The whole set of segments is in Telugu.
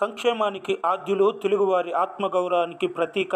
సంక్షేమానికి ఆద్యులు తెలుగువారి ఆత్మగౌరవానికి ప్రతీక.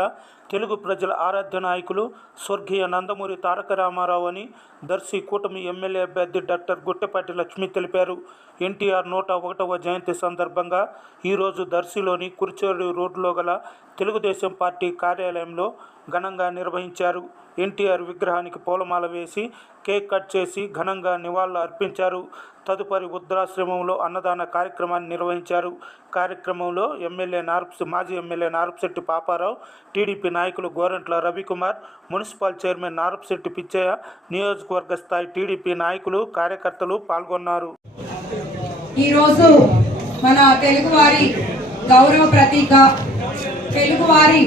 తెలుగు ప్రజల ఆరాధ్య నాయకులు స్వర్గీయ నందమూరి తారక రామారావు అని దర్శి కూటమి ఎమ్మెల్యే అభ్యర్థి డాక్టర్ గుట్టపాటి లక్ష్మి తెలిపారు. ఎన్టీఆర్ నూట ఒకటవ జయంతి సందర్భంగా ఈరోజు దర్శిలోని కురిచేడు రోడ్లో గల తెలుగుదేశం పార్టీ కార్యాలయంలో ఘనంగా నిర్వహించారు. ఎన్టీఆర్ విగ్రహానికి పూలమాల వేసి కేక్ కట్ చేసి ఘనంగా నివాళులు అర్పించారు. తదుపరి వృద్ధాశ్రమంలో అన్నదాన కార్యక్రమాన్ని నిర్వహించారు. కార్యక్రమంలో ఎమ్మెల్యే నారప్ మాజీ ఎమ్మెల్యే నార్పశెట్టి పాపారావు టీడీపీ నాయకులు గోరంట్ల రవికుమార్ మున్సిపల్ చైర్మన్ నారపశెట్టి పిచ్చయ్య నియోజకవర్గ స్థాయి టీడీపీ నాయకులు కార్యకర్తలు పాల్గొన్నారు. ఈరోజు మన తెలుగువారి గౌరవ ప్రతీక తెలుగువారి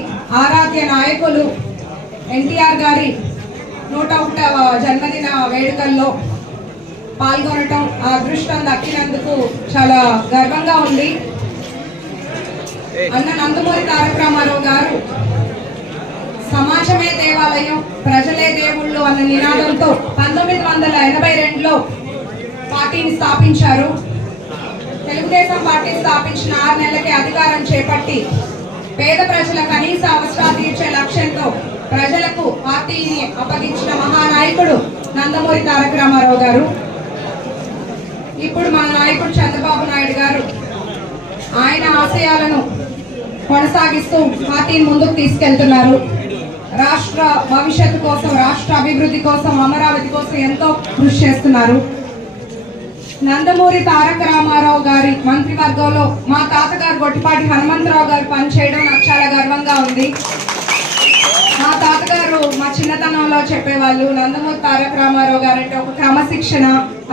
ఆరాధ్య నాయకులు ఎన్టీఆర్ గారి నూట ఒకటవ జన్మదిన వేడుకల్లో పాల్గొనటం ఆ అదృష్టం దక్కినందుకు చాలా గర్వంగా ఉంది. అన్న నందమూరి తారక రామారావు గారు సమాజమే దేవాలయం ప్రజలే దేవుళ్ళు అన్న నినాదంతో పంతొమ్మిది వందల ఎనభై రెండులో పార్టీని స్థాపించారు. తెలుగుదేశం పార్టీ స్థాపించిన ఆరు నెలలకి అధికారం చేపట్టి పేద ప్రజల కనీస అవసరాలు తీర్చే లక్ష్యంతో ప్రజలకు పార్టీని అప్పగించిన మహానాయకుడు నందమూరి తారక రామారావు గారు. ఇప్పుడు మన నాయకుడు చంద్రబాబు నాయుడు గారు ఆయన ఆశయాలను కొనసాగిస్తూ పార్టీని ముందుకు తీసుకెళ్తున్నారు. రాష్ట్ర భవిష్యత్తు కోసం రాష్ట్ర అభివృద్ధి కోసం అమరావతి కోసం ఎంతో కృషి చేస్తున్నారు. నందమూరి తారక రామారావు గారి మంత్రివర్గంలో మా తాతగారు గొట్టిపాటి హనుమంతరావు గారు పనిచేయడం నాకు చాలా గర్వంగా ఉంది. మా తాతగారు మా చిన్నతనంలో చెప్పేవాళ్ళు నందమూరి తారక రామారావు గారు అంటే ఒక క్రమశిక్షణ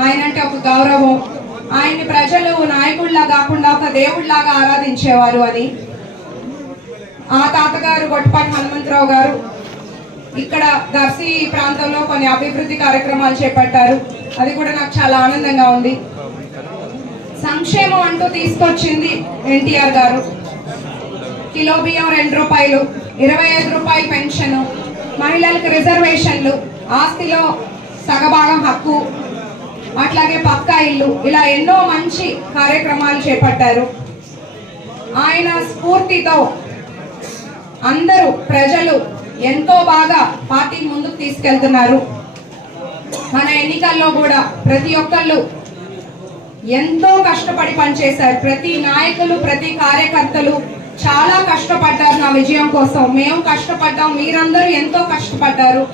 ఆయన అంటే ఒక గౌరవం. ఆయన్ని ప్రజలు నాయకుడిలా కాకుండా ఒక దేవుడిలాగా ఆరాధించేవారు అని ఆ తాతగారు గొట్టపాటి హనుమంతరావు గారు ఇక్కడ దర్శి ప్రాంతంలో కొన్ని అభివృద్ధి కార్యక్రమాలు చేపట్టారు. అది కూడా నాకు చాలా ఆనందంగా ఉంది. సంక్షేమం అంటూ తీసుకొచ్చింది ఎన్టీఆర్ గారు. కిలో బియ్యం రెండు రూపాయలు ఇరవై ఐదు రూపాయలు పెన్షన్ మహిళలకు రిజర్వేషన్లు ఆస్తిలో సగభాగం హక్కు అట్లాగే పక్కా ఇల్లు ఇలా ఎన్నో మంచి కార్యక్రమాలు చేపట్టారు. ఆయన స్ఫూర్తితో అందరూ ప్రజలు ఎంతో బాగా పార్టీని ముందుకు తీసుకెళ్తున్నారు. మన ఎన్నికల్లో కూడా ప్రతి ఒక్కళ్ళు ఎంతో కష్టపడి పనిచేశారు. ప్రతి నాయకులు ప్రతి కార్యకర్తలు చాలా కష్టపడ్డారు నా విజయం కోసం. మేము కష్టపడ్డాం మీరందరూ ఎంతో కష్టపడ్డారు.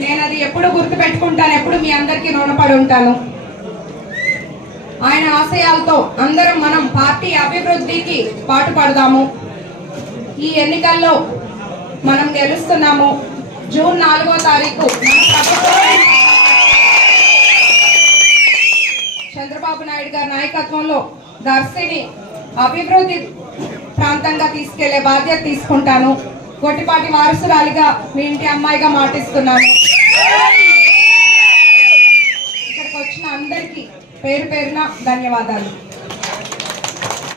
నేను అది ఎప్పుడు గుర్తుపెట్టుకుంటాను ఎప్పుడు మీ అందరికీ రుణపడి ఉంటాను. ఆయన ఆశయాలతో అందరం మనం పార్టీ అభివృద్ధికి పాటుపడదాము. ఈ ఎన్నికల్లో మనం గెలుస్తున్నాము. జూన్ నాలుగో తారీఖు. చంద్రబాబు నాయుడు గారి నాయకత్వంలో దర్శిని అభివృద్ధి ప్రాంతంగా తీసుకెళ్ళే బాధ్యత తీసుకుంటాను. గొట్టిపాటి వారసురాలిగా మీ ఇంటి అమ్మాయిగా మాటిస్తున్నాను. ఇక్కడికి వచ్చిన అందరికీ పేరు పేరున ధన్యవాదాలు.